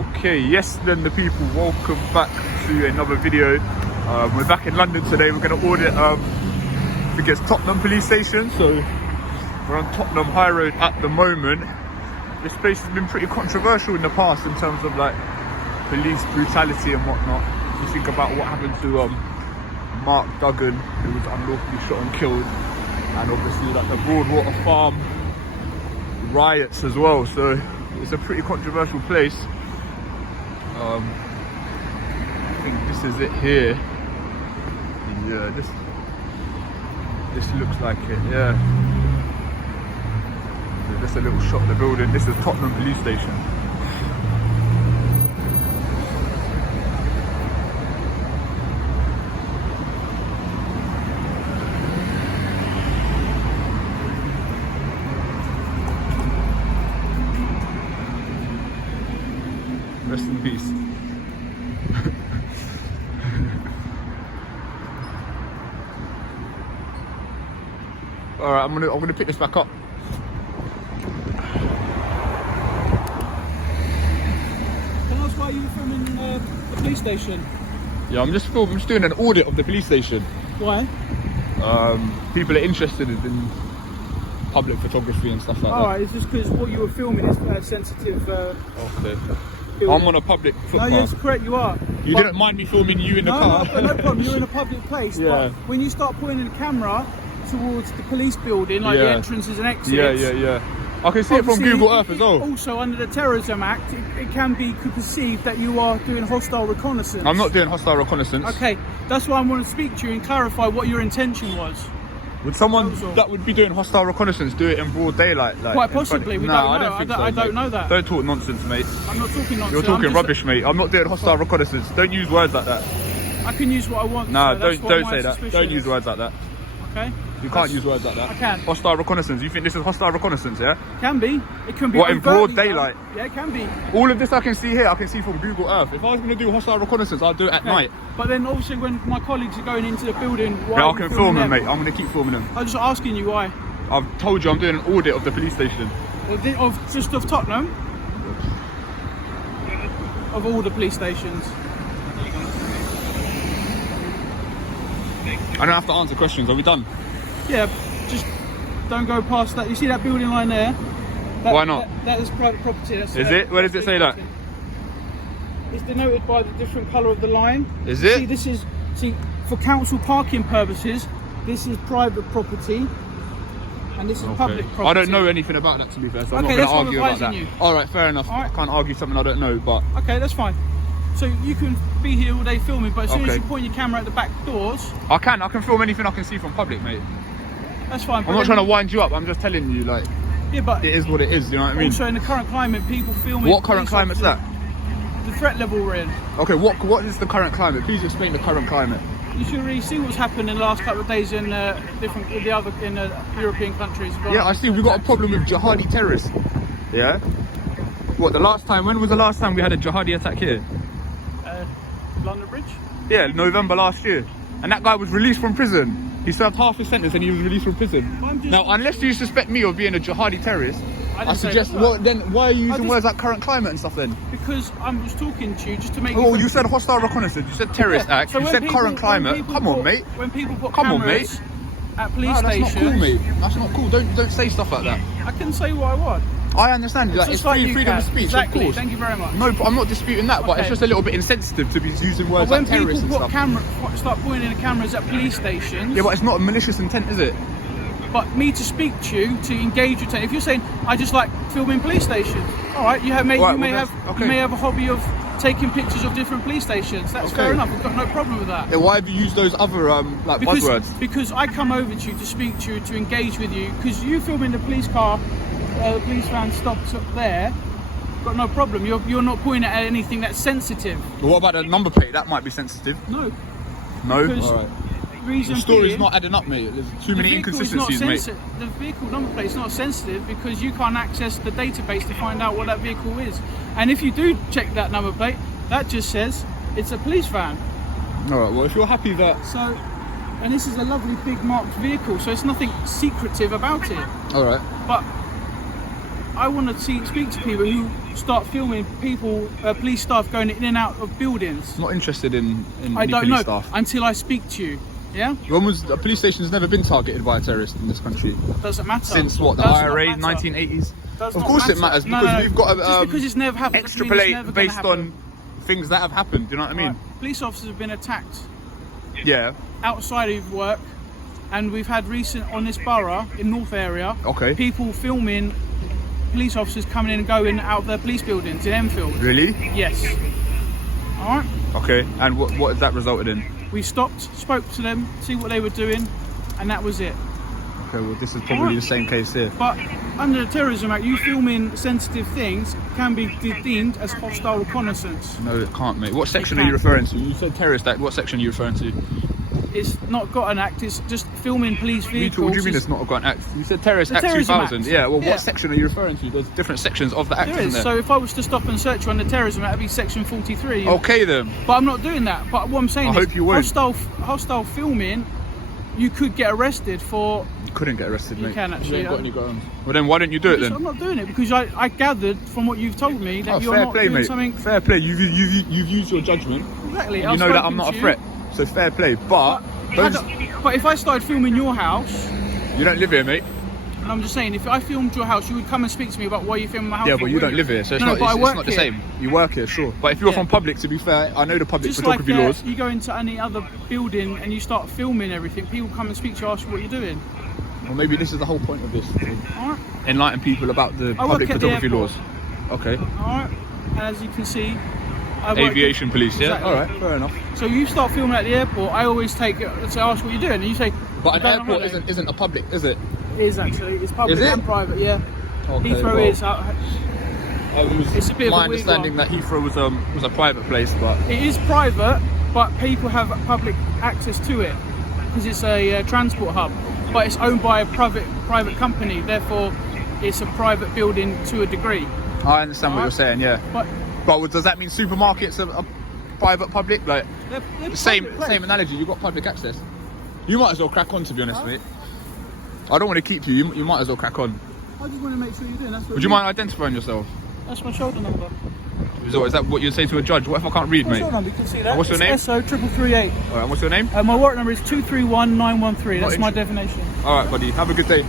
Okay, yes then the people, welcome back to another video. We're back in London today. We're going to audit I think it's Tottenham police station. So we're on Tottenham High Road at the moment. This place has been pretty controversial in the past in terms of like police brutality and whatnot. If you think about what happened to Mark Duggan, who was unlawfully shot and killed, and obviously like the Broadwater Farm riots as well. So it's a pretty controversial place. I think this is it here. Yeah, this looks like it. Yeah. So just a little shot of the building. This is Tottenham Police Station. Rest in peace. All right, I'm gonna pick this back up. Can I ask why you were filming the police station? Yeah, I'm just doing an audit of the police station. Why? People are interested in public photography and stuff like that. Alright, it's just because what you were filming is sensitive. Okay. Building. I'm on a public footpath. No, yes, correct, you are. You didn't mind me filming you in the car? No, no problem. You're in a public place. Yeah. But when you start pointing the camera towards the police building, like the entrances and exits. Yeah. I can see it from Google Earth as well. Also, under the Terrorism Act, it can be perceived that you are doing hostile reconnaissance. I'm not doing hostile reconnaissance. Okay, that's why I want to speak to you and clarify what your intention was. Would someone that would be doing hostile reconnaissance do it in broad daylight? Like, quite possibly. We don't know. I don't know that. Don't talk nonsense, mate. I'm not talking nonsense. You're talking rubbish, mate. I'm not doing hostile reconnaissance. Don't use words like that. I can use what I want. No, so don't say that. Don't use words like that. Okay. You can't use words like that. I can. Hostile reconnaissance. You think this is hostile reconnaissance, yeah? Can be. It can be. What, in broad daylight? Yeah, it can be. All of this I can see here, I can see from Google Earth. If I was going to do hostile reconnaissance, I'd do it at night. But then obviously when my colleagues are going into the building, why I can film them, mate. I'm going to keep filming them. I'm just asking you why. I've told you I'm doing an audit of the police station. Of Tottenham? Of all the police stations? I don't have to answer questions. Are we done? Yeah, just don't go past that. You see that building line there? Why not? That is private property. Is it? Where does it say that? It's denoted by the different colour of the line. Is it? See, for council parking purposes, this is private property, and this is public property. I don't know anything about that, to be fair, so I'm not going to argue about that. All right, fair enough. I can't argue something I don't know, but... Okay, that's fine. So you can be here all day filming, but as soon as you point your camera at the back doors... I can film anything I can see from public, mate. That's fine. I'm not trying to wind you up, I'm just telling you, like... Yeah, but it is what it is, you know what I mean? Also, in the current climate, people filming... What current climate's that? The threat level we're in. Okay, what is the current climate? Please explain the current climate. You should really see what's happened in the last couple of days in European countries. Yeah, I see. We've got a problem with jihadi terrorists. Yeah. What, when was the last time we had a jihadi attack here? London Bridge? Yeah, November last year. And that guy was released from prison. He served half his sentence and he was released from prison. Now, unless you suspect me of being a jihadi terrorist, I suggest, then why are you using words like current climate and stuff then? Because I was talking to you just to make you said hostile reconnaissance, you said terrorist act, you said current climate. Come on, mate. When people put cameras at police stations... That's not cool, mate. That's not cool. Don't say stuff like that. I can say what I want. I understand, like, it's freedom of speech, exactly. Of course. Thank you very much. No, I'm not disputing that, but it's just a little bit insensitive to be using words like terrorists and stuff. When people start pointing the cameras at police stations... Yeah, but it's not a malicious intent, is it? But me to speak to you, to engage with you, if you're saying, I just like filming police stations, alright, you may have a hobby of taking pictures of different police stations. That's fair enough, I've got no problem with that. Then why have you used those other buzzwords? Because I come over to you to speak to you, to engage with you, because you filming the police car, the police van stops up there, got no problem. You're not pointing at anything that's sensitive. Well, what about the number plate? That might be sensitive. No. No? Alright. The story's not adding up, mate. There's too many inconsistencies, mate. The vehicle number plate is not sensitive because you can't access the database to find out what that vehicle is. And if you do check that number plate, that just says it's a police van. Alright, well, if you're happy that... And this is a lovely big marked vehicle, so it's nothing secretive about it. Alright. But I want to speak to people who start filming people, police staff going in and out of buildings. Not interested in I any don't police know staff. until I speak to you. Yeah. When was a police station has never been targeted by a terrorist in this country? Doesn't matter. Since what, the Does IRA, not matter. 1980s? Does Of not course matter. it matters, No, because we've got just because it's never happened. doesn't mean it's never extrapolate gonna based happen. on things that have happened. Do you know what I mean? Right. Police officers have been attacked Yeah. outside of work, and we've had recent on this borough in North area. Okay. People filming police officers coming in and going out of their police buildings in Enfield. Really? Yes. All right. Okay. And what has that resulted in? We stopped, spoke to them, see what they were doing, and that was it. Okay. Well, this is probably the same case here. But under the Terrorism Act, you filming sensitive things can be deemed as hostile reconnaissance. No, it can't, mate. What section It are you can. referring to? You said terrorist act. What section are you referring to? It's not got an act, it's just filming police vehicles. What do you mean it's not got an act? You said terrorist The act Terrorism 2000. Act. Yeah. Well, Yeah. what section are you referring to? There's different sections of the act, There isn't is. there? So if I was to stop and search you under Terrorism Act, it'd be section 43. Okay then. But I'm not doing that. But what I'm saying I is, hope you won't. hostile filming, you could get arrested for. You couldn't get arrested, You mate. can actually, You ain't got yeah. any grounds. Well then, why don't you do it then? I'm not doing it because I gathered from what you've told me that you're fair not play, doing mate. something. Fair play. You've used your judgment. Exactly. You know that I'm not a threat, so fair play. But But if I started filming your house, you don't live here, mate. and I'm just saying, if I filmed your house, you would come and speak to me about why you filmed my house. Yeah, but you don't live here, so it's No, not. but I It's work not the here. same. You work here, sure. But if you're Yeah. from public, to be fair, I know the public Just like photography laws. you go into any other building and you start filming everything, people come and speak to you, ask you what you're doing. Well, maybe this is the whole point of this: to All right. enlighten people about the I work public at the photography laws. airport. Okay. All right. And as you can see, I work Aviation police, yeah. Exactly. All right, fair enough. So you start filming at the airport, I always take it and say, ask what you're doing, and you say. But an "Going on airport holiday." isn't a public, is it? It is actually. It's public Is it? and private. Yeah. Okay, Heathrow well, is. It's a bit of my a weird understanding one. that Heathrow was a private place, but It is private, but people have public access to it because it's a transport hub. But it's owned by a private company, therefore it's a private building to a degree. I understand what Alright. you're saying, yeah. But Does that mean supermarkets are private, public? Like they're same private place. analogy. You've got public access. You might as well crack on, to be honest, mate. I don't want to keep you. You might as well crack on. I just want to make sure you're doing. That's what Would you mind identifying yourself? That's my shoulder number. Is that what you'd say to a judge? What if I can't read, My mate? shoulder number, you can see that. What's your name? SO 3338. All right. What's your name? My warrant number is 231913. That's Not my interested. definition. All right, buddy. Have a good day.